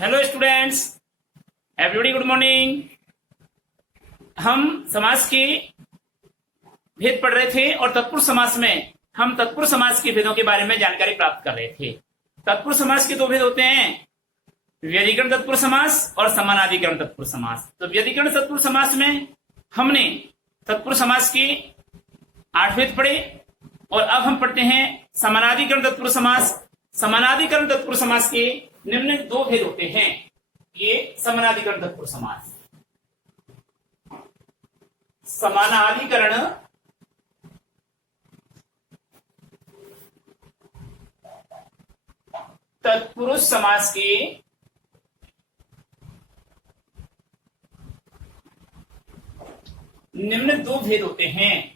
Hello students, everybody good morning. हम समास के भेद पढ़ रहे थे और तत्पुरुष समास में हम तत्पुरुष समास के भेदों के बारे में जानकारी प्राप्त कर रहे थे। तत्पुरुष समास के दो भेद होते हैं, व्यधिकरण तत्पुरुष समास और समानाधिकरण तत्पुरुष समास। तो व्यधिकरण तत्पुरुष समास में हमने तत्पुरुष समास के 8 भेद पढ़े और अब हम पढ़ते हैं समानाधिकरण तत्पुरुष समास। समानाधिकरण तत्पुरुष समास के निम्न 2 भेद होते हैं। ये समानाधिकरण तत्पुरुष समास, समानाधिकरण तत्पुरुष समास के निम्न 2 भेद होते हैं।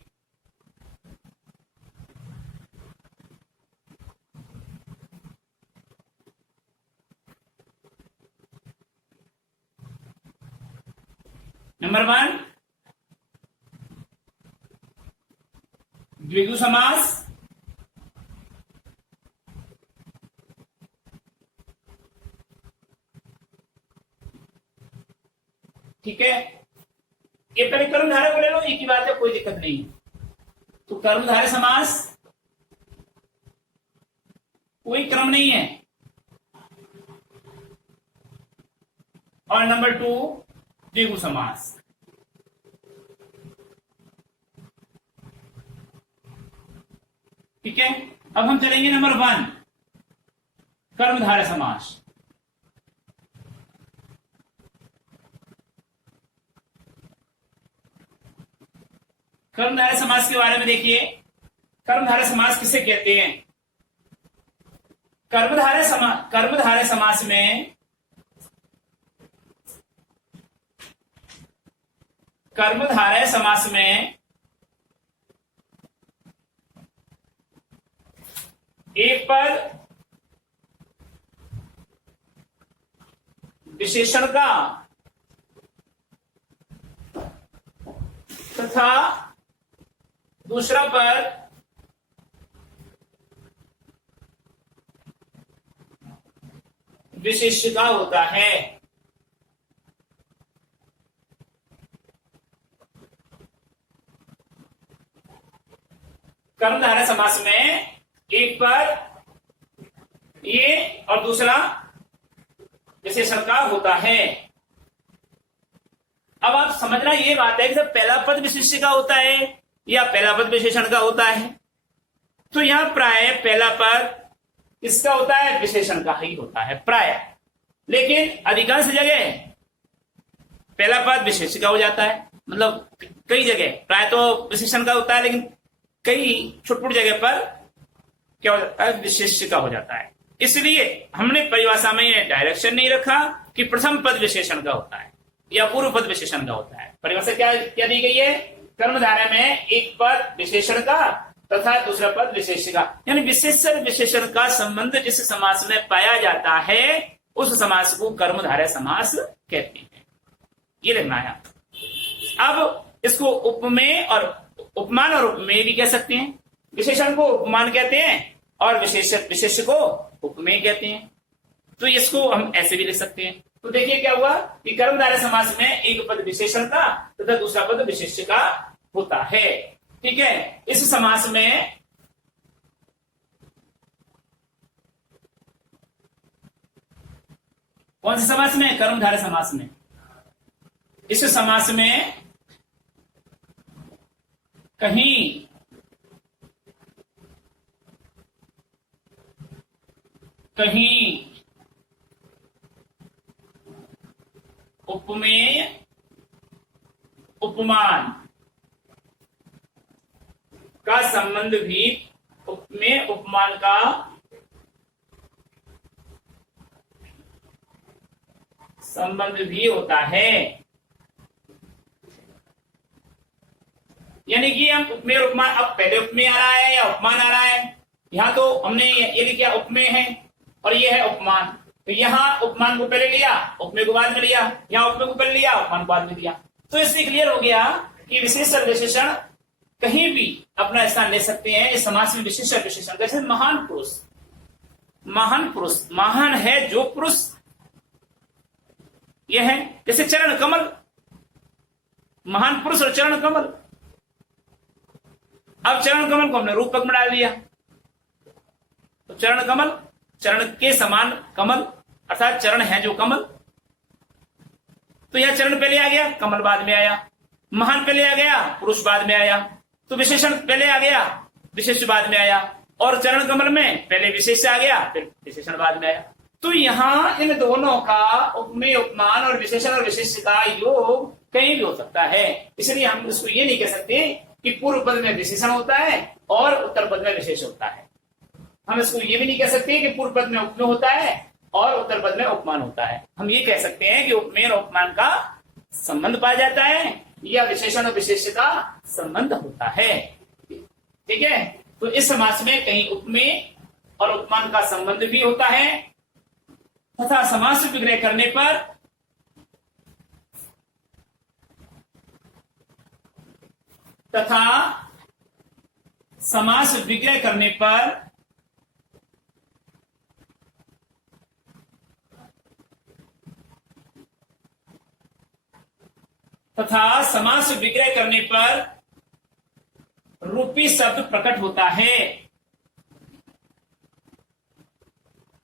नंबर 1 द्विगु समास, ठीक है। ये पहले कर्मधारय को ले लो, एक ही बात है, कोई दिक्कत नहीं। तो कर्मधारय समास कोई क्रम नहीं है। और नंबर 2 द्विगु समास। ठीक है। अब हम चलेंगे नंबर 1 कर्मधारय समास। कर्मधारय समास के बारे में देखिए, कर्मधारय समास किसे कहते हैं। कर्मधारय समास में कर्मधारय समास में एक पद विशेषण का तथा दूसरा पद विशेष्य का होता है। कर्मधारय समास में एक पद ये और दूसरा विशेषण का होता है। अब आप समझना ये बात है कि जब पहला पद विशेष्य का होता है या पहला पद विशेषण का होता है, तो यहां प्राय पहला पद किसका होता है, विशेषण का ही होता है प्राय। लेकिन अधिकांश जगह पहला पद विशेष्य का हो जाता है। मतलब कई जगह प्राय तो विशेषण का होता है, लेकिन कई छुटपुट जगह पर क्या हो जाता है, विशेष्य का हो जाता है। इसलिए हमने परिभाषा में यह डायरेक्शन नहीं रखा कि प्रथम पद विशेषण का होता है या पूर्व पद विशेषण का होता है। परिभाषा क्या क्या दी गई है, कर्मधारय में एक पद विशेषण का तथा दूसरा पद विशेष्य का, यानी विशेषण विशेषण का संबंध जिस समास में पाया जाता है उस समास को कर्मधारय समास कहते हैं। ये लिखना है। अब इसको उपमेय और उपमान और उपमेय भी कह सकते हैं। विशेषण को उपमान कहते हैं और विशेष्य को उपमेय कहते हैं। तो इसको हम ऐसे भी लिख सकते हैं। तो देखिए क्या हुआ कि कर्मधारय समास में एक पद विशेषण का तथा दूसरा पद विशेष्य का होता है। ठीक है। इस समास में कौन से समास में, कर्मधारय समास में। इस समास में कहीं कहीं उपमेय उपमान का संबंध भी, उपमेय उपमान का संबंध भी होता है। यानी कि हम उपमेय उपमान, अब पहले उपमेय आ रहा है या उपमान आ रहा है। यहां तो हमने ये लिखा उपमेय है और ये है उपमान। तो यहाँ उपमान को पहले लिया, उपमेय को बाद में लिया, यहाँ उपमेय को पहले लिया, उपमान को बाद में लिया। तो इससे क्लियर हो गया कि विशेष विशेषण कहीं भी अपना स्थान ले सकते हैं। इस समास में विशेष विशेषण जैसे महान पुरुष, महान पुरुष, महान है जो पुरुष यह है। जैसे चरण कमल, महान पुरुष और चरण कमल। अब चरण कमल को हमने रूपक में डाल दिया, तो चरण कमल, चरण के समान कमल, अर्थात चरण है जो कमल। तो यह चरण पहले आ गया, कमल बाद में आया। महान पहले आ गया, पुरुष बाद में आया। तो विशेषण पहले आ गया, विशेष बाद में आया। और चरण कमल में पहले विशेष आ गया, फिर विशेषण बाद में आया। तो यहां इन दोनों का उपमेय, उपमान और विशेषण और विशेष का योग कहीं भी हो सकता है। इसलिए हम इसको ये नहीं कह सकते कि पूर्व पद में विशेषण होता है और उत्तर पद में विशेष होता है। हम इसको ये भी नहीं कह सकते कि पूर्व पद में उपमेय होता है और उत्तर पद में उपमान होता है। हम ये कह सकते हैं कि उपमेय और उपमान का संबंध पाया जाता है या विशेषण और विशेष का संबंध होता है। ठीक है, तो इस समास में कहीं उपमेय और उपमान का संबंध भी होता है तथा समास विग्रह करने पर तथा समास विग्रह करने पर रूपी शब्द प्रकट होता है,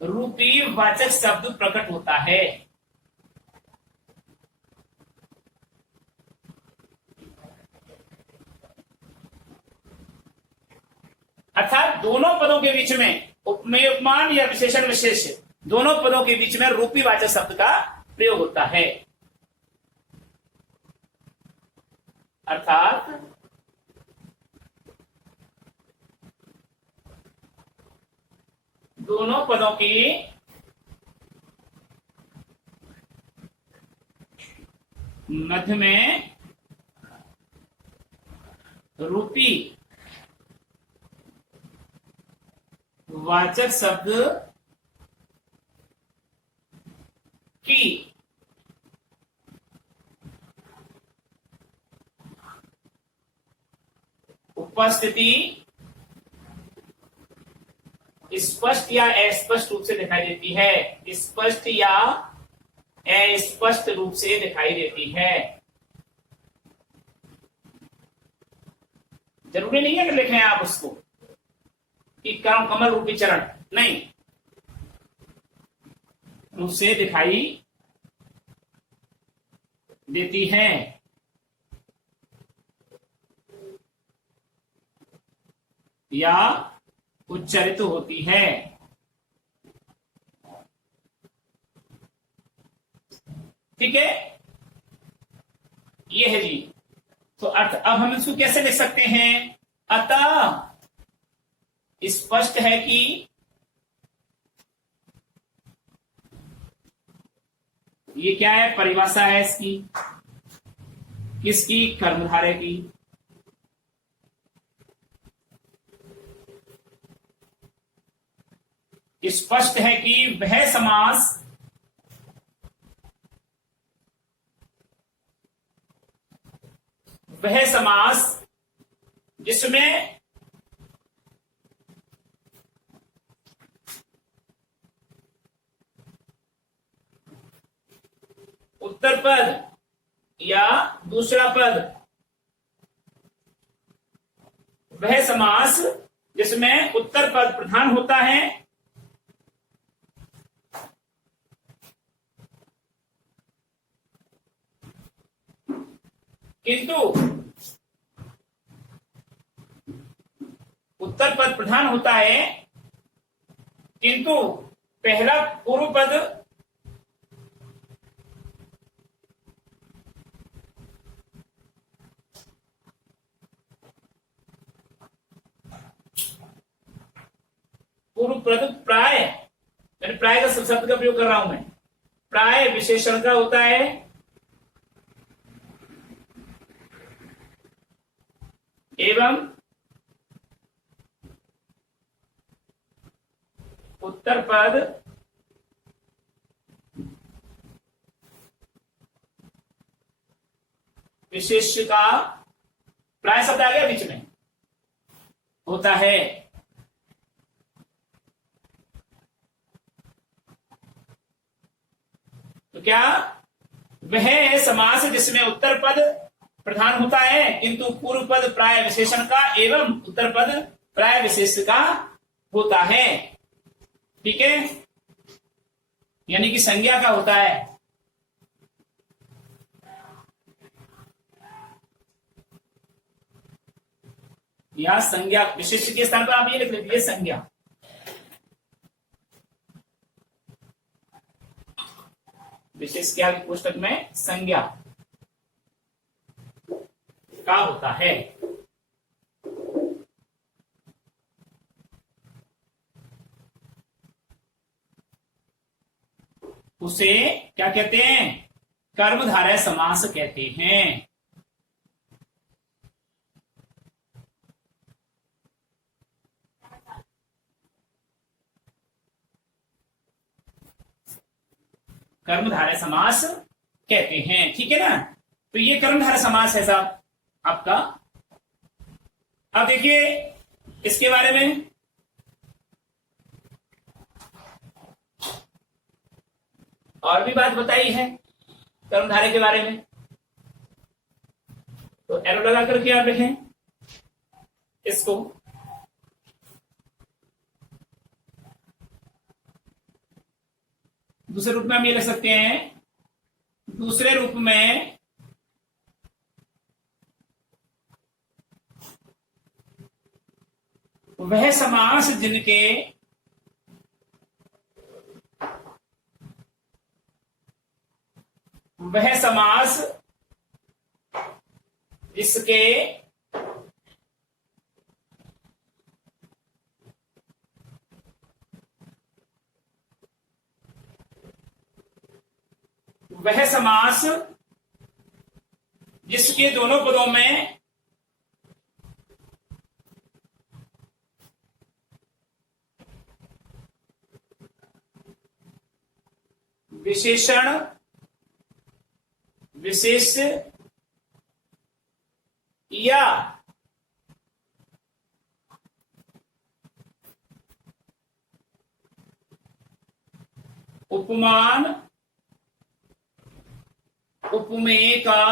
रूपी वाचक शब्द प्रकट होता है। अर्थात दोनों पदों के बीच में, उपमेय उपमान या विशेषण विशेष, दोनों पदों के बीच में रूपी वाचक शब्द का प्रयोग होता है। अर्थात दोनों पदों की मध्य में रूपी वाचक शब्द की उपस्थिति स्पष्ट या अस्पष्ट रूप से दिखाई देती है, स्पष्ट या अस्पष्ट रूप से दिखाई देती है। जरूरी नहीं है कि लिखें आप उसको कि कर्म कमल रूपी चरण, नहीं, रूप से दिखाई देती है या उच्चारित होती है। ठीक है, ये है जी। तो अर्थ अब हम इसको कैसे लिख सकते हैं? अतः स्पष्ट है कि ये क्या है, परिभाषा है इसकी, किसकी? कर्मधारय की। स्पष्ट है कि वह समास जिसमें उत्तर पद या दूसरा पद, वह समास जिसमें उत्तर पद प्रधान होता है किंतु उत्तर पद प्रधान होता है किंतु पहला पूर्व पद प्राय, यानी प्राय का शब्द का प्रयोग कर रहा हूं मैं, प्राय विशेषण का होता है एवं उत्तर पद विशेष का, प्राय शब्द आ गया बीच में, होता है। तो क्या वह समास जिसमें उत्तर पद प्रधान होता है किंतु पूर्व पद प्राय विशेषण का एवं उत्तर पद प्राय विशेष का होता है। ठीक है, यानी कि संज्ञा का होता है। यह संज्ञा विशेष के स्थान पर आप ये लिख लीजिए संज्ञा। विशेष क्या पुस्तक में संज्ञा का होता है। उसे क्या कहते हैं? कर्मधारय समास कहते हैं। कर्मधारय समास कहते हैं। ठीक है ना, तो ये कर्मधारय समास है साहब आपका। अब देखिए इसके बारे में, और भी बात बताई है कर्मधारय के बारे में, तो एरो लगा करके आप लिखें इसको। दूसरे रूप में हम ये लिख सकते हैं, दूसरे रूप में वह समास जिनके वह समास जिसके वह समास जिसके दोनों पदों में विशेषण विशेष या उपमान उपमेय का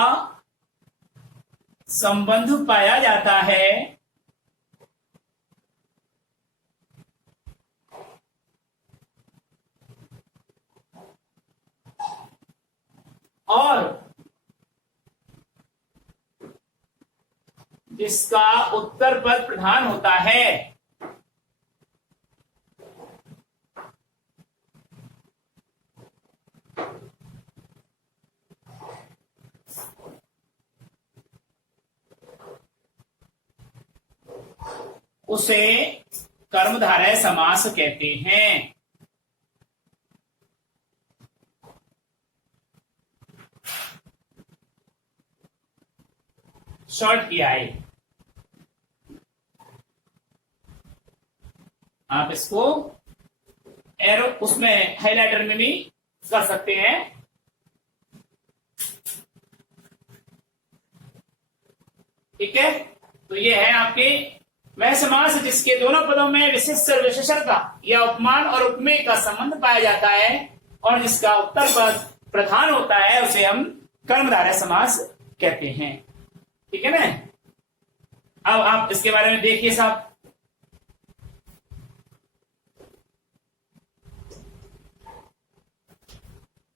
संबंध पाया जाता है, और जिसका उत्तर पद प्रधान होता है। उसे कर्मधारय समास कहते हैं। शॉर्ट किया है, आप इसको एरो उसमें हाइलाइटर में भी कर सकते हैं। ठीक है, तो ये है आपके वह समास जिसके दोनों पदों में विशेष विशेषण का या उपमान और उपमेय का संबंध पाया जाता है और जिसका उत्तर पद प्रधान होता है, उसे हम कर्मधारय समास कहते हैं। ठीक है ना, अब आप इसके बारे में देखिए साहब।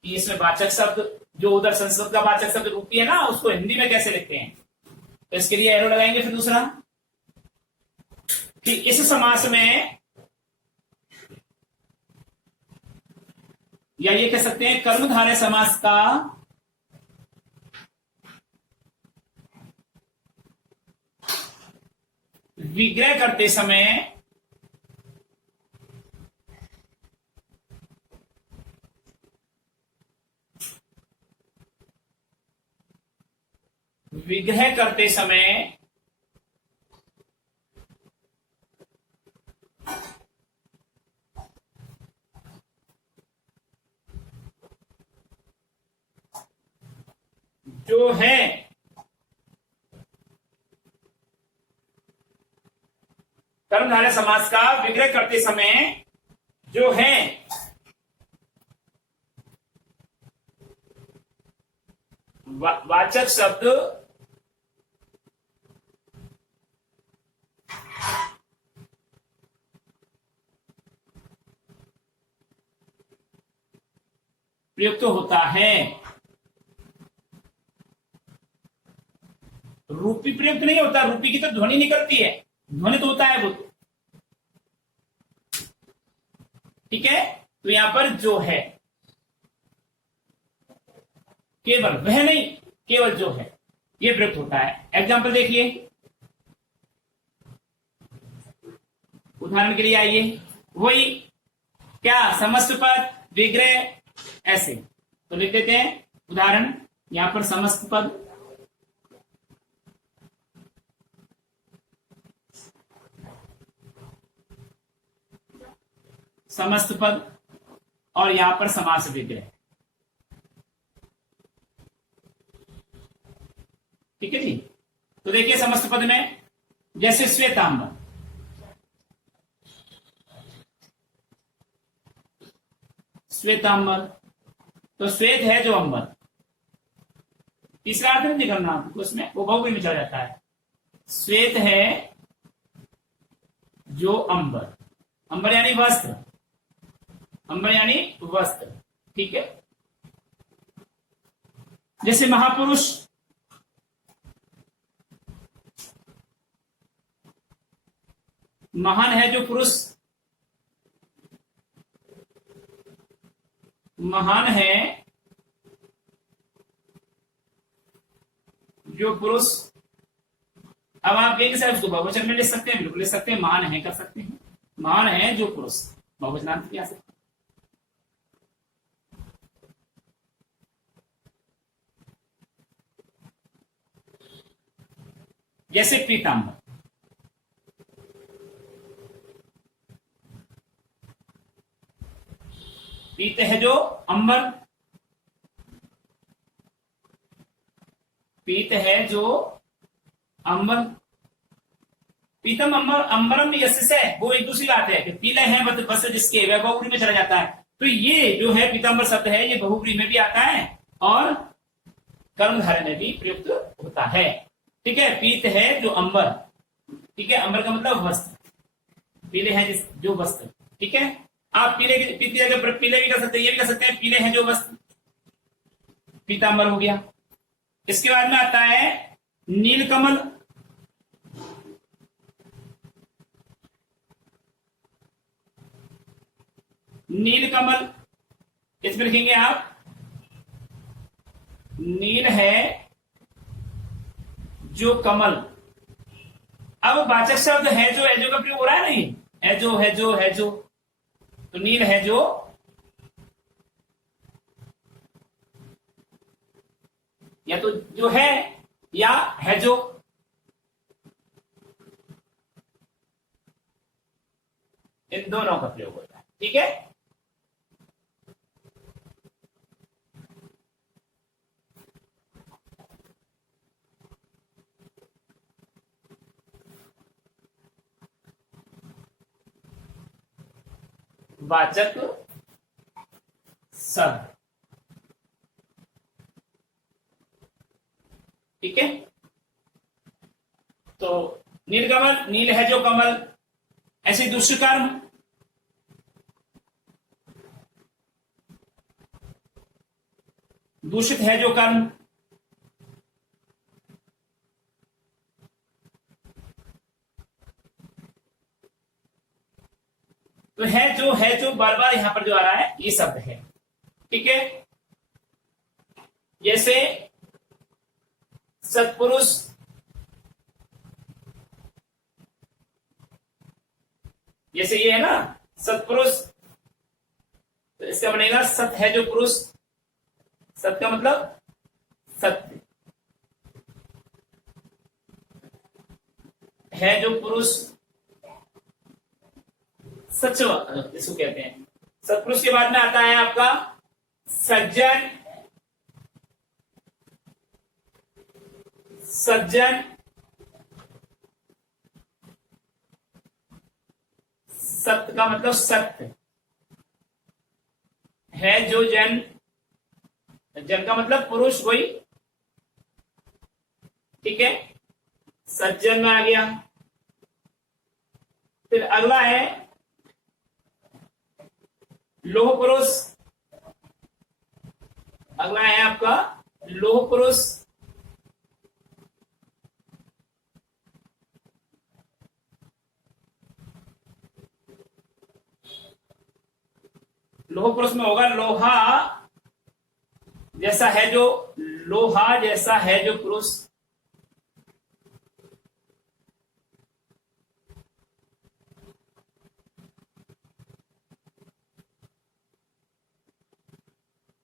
इसमें वाचक शब्द जो उधर संस्कृत का वाचक शब्द रूपी है ना, उसको हिंदी में कैसे लिखते हैं, तो इसके लिए एरो लगाएंगे। फिर दूसरा कि इस समास में, या ये कह सकते हैं कर्मधारय समास का विग्रह करते समय जो है कर्मधारय समास का विग्रह करते समय जो है वाचक शब्द प्रयुक्त होता है। रूपी प्रयुक्त नहीं होता, रूपी की तो ध्वनि निकलती है, ध्वनि तो होता है वो। ठीक है, तो यहां पर जो है केवल वह नहीं, केवल जो है ये प्रयुक्त होता है। एग्जाम्पल देखिए, उदाहरण के लिए आइए, वही क्या समस्त पद विग्रह ऐसे तो लिख देते हैं उदाहरण। यहां पर समस्त पद, समस्त पद और यहां पर समास विग्रह। ठीक है जी, तो देखिए समस्त पद में जैसे श्वेतांबर, श्वेतांबर तो श्वेत है जो अंबर, तीसरा अर्थ नहीं निकलना आपको उसमें, वो बहुवचन में चला जाता है। श्वेत है जो अंबर, अंबर यानी वस्त्र, अंबर यानी वस्त्र। ठीक है, जैसे महापुरुष, महान है जो पुरुष, महान है जो पुरुष। अब आप एक साथ उसको बहुवचन में ले सकते हैं, बिल्कुल ले सकते हैं, महान है कर सकते हैं, महान है जो पुरुष बहुवचनांत क्या सकते। जैसे पीतांबर, पीत है जो अंबर, पीत है जो अंबर, पीतम अंबर, अंबरम यश से, वो एक दूसरी बात है कि पीले हैं वस्त्र जिसके, वह बहुव्रीहि में चला जाता है। तो ये जो है पीतांबर शब्द है, ये बहुव्रीहि में भी आता है और कर्मधारय में भी प्रयुक्त होता है। ठीक है, पीत है जो अंबर, ठीक है, अंबर का मतलब वस्त्र, पीले हैं जो वस्त्र। ठीक है, आप पीले पीत की जगह पीले भी कर सकते हैं, ये भी कर सकते हैं, पीले हैं जो वस्त्र, पीतांबर हो गया। इसके बाद में आता है नीलकमल, नीलकमल इसमें लिखेंगे आप, नील है जो कमल। अब वाचक शब्द है जो का प्रयोग हो रहा है, नहीं है जो, तो नील है जो, या तो जो है या है जो, इन दोनों का प्रयोग होता है। ठीक है, वाचक शब्द। ठीक है, तो नीलकमल, नील है जो कमल, ऐसे दुष्कर्म, दूषित है जो कर्म, तो है जो बार बार यहां पर जो आ रहा है ये शब्द है। ठीक है, जैसे सत्पुरुष, जैसे ये है ना सत्पुरुष, तो इसका बनेगा सत है जो पुरुष, सत का मतलब सत्य, है जो पुरुष सच, इसको कहते हैं। सत्पुरुष के बाद में आता है आपका सज्जन, सज्जन, सत्य का मतलब सत्य, है जो जन, जन का मतलब पुरुष, कोई ठीक है, सज्जन में आ गया। फिर अगला है लोह पुरुष। अगला है आपका लोह पुरुष। लोह पुरुष में होगा लोहा जैसा है जो, लोहा जैसा है जो पुरुष।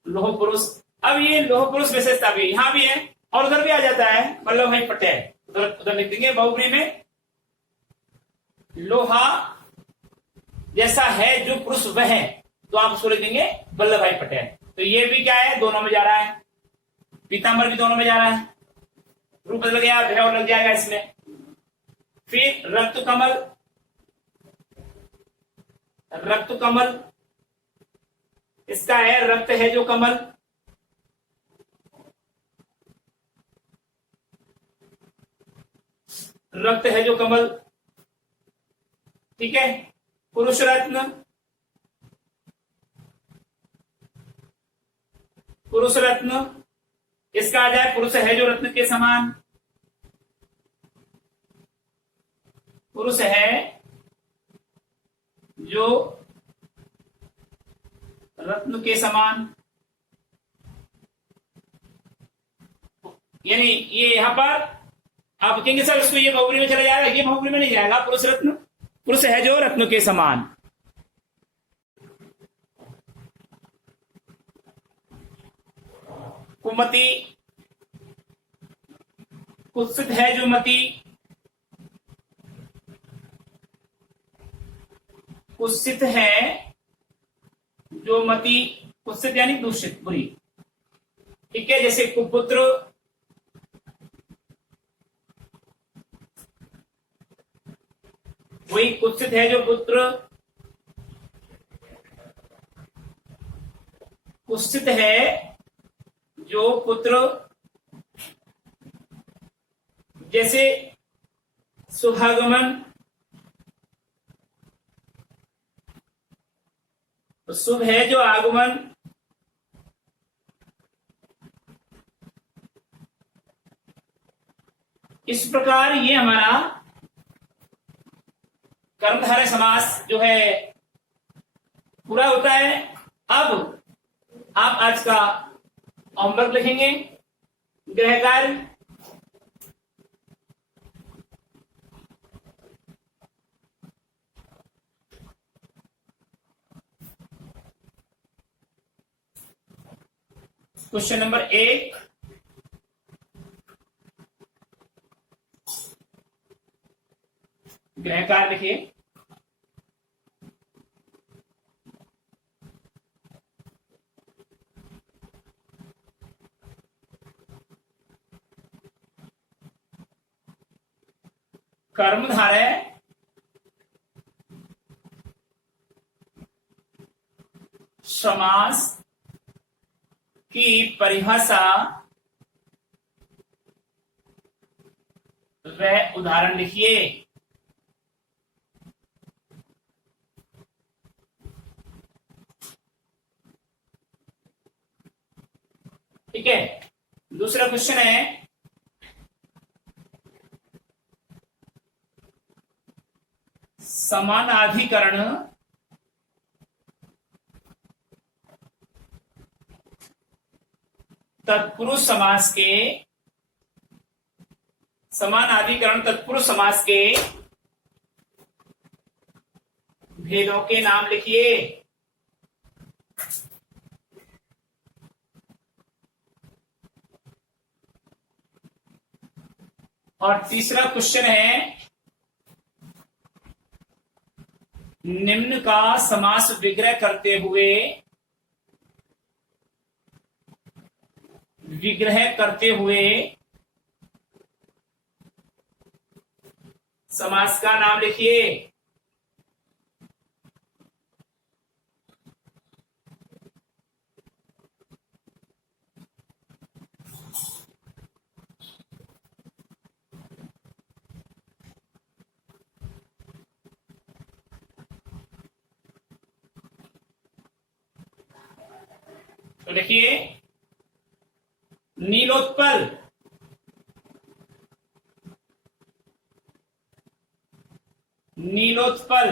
लोह पुरुष। अब ये लोह पुरुष विशेषता भी यहां भी है और उधर भी आ जाता है, वल्लभ भाई पटेल। उधर उधर लिख देंगे बहुब्री में, लोहा जैसा है जो पुरुष वह है, तो आप उसको लिख देंगे वल्लभ भाई पटेल। तो ये भी क्या है, दोनों में जा रहा है। पीतांबर भी दोनों में जा रहा है, रूप बदल गया, भैरव लग जाएगा इसमें। फिर रक्त कमल। रक्त कमल इसका है रक्त है जो कमल। रक्त है जो कमल, ठीक है। पुरुष रत्न। पुरुष रत्न इसका आ जाए पुरुष है जो रत्न के समान। पुरुष है जो रत्न के समान, यानी ये यहां पर आप कहेंगे सर इसको ये बहुब्री में चला जाएगा, ये बहुब्री में नहीं जाएगा। पुरुष रत्न, पुरुष है जो रत्न के समान। कुमति, कुत्सित है जो मति। कुत्सित है जो मति, कुत्सित यानी दूषित, बुरी, ठीक है। जैसे कुपुत्र, वही कुत्सित है जो पुत्र। कुत्सित है जो पुत्र, जैसे शुभागमन, शुभ है जो आगमन। इस प्रकार ये हमारा कर्मधारय समास जो है पूरा होता है। अब आप आज का होमवर्क लिखेंगे, गृह कार्य। क्वेश्चन नंबर 1, गृह कार्य लिखिए। कर्मधारय समास की परिभाषा व उदाहरण लिखिए। ठीक है। दूसरा क्वेश्चन है समानाधिकरण तत्पुरुष समास के, समानाधिकरण तत्पुरुष समास के भेदों के नाम लिखिए। और तीसरा क्वेश्चन है निम्न का समास विग्रह करते हुए, विग्रह करते हुए समास का नाम लिखिए। तो लिखिए नीलोत्पल, नीलोत्पल।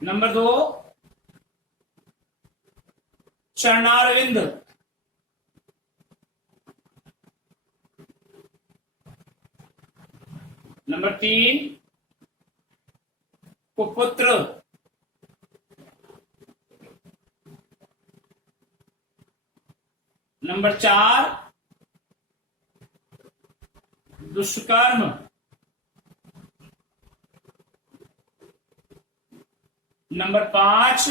नंबर 2 चरणारविंद, नंबर 3 कुपुत्र, नंबर 4 दुष्कर्म, नंबर 5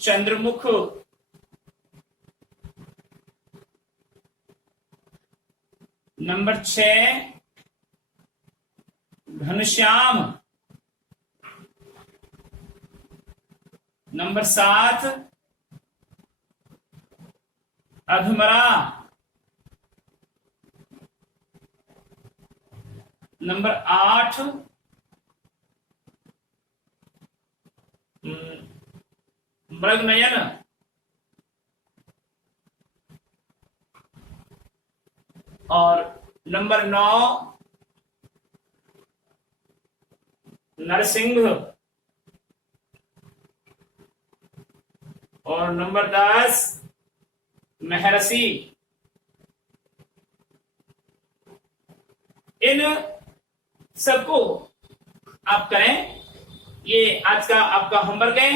चंद्रमुख, नंबर 6 घनश्याम, नंबर 7 अधमरा, नंबर 8 मृगनयन, और नंबर 9 नरसिंह, और नंबर 10 महर्षि। इन सबको आप करें, ये आज का आपका होमवर्क है।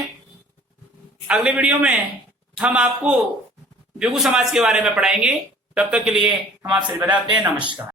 अगले वीडियो में हम आपको भृगु समाज के बारे में पढ़ाएंगे। तब तक के लिए हम आपसे विदा लेते हैं। नमस्कार।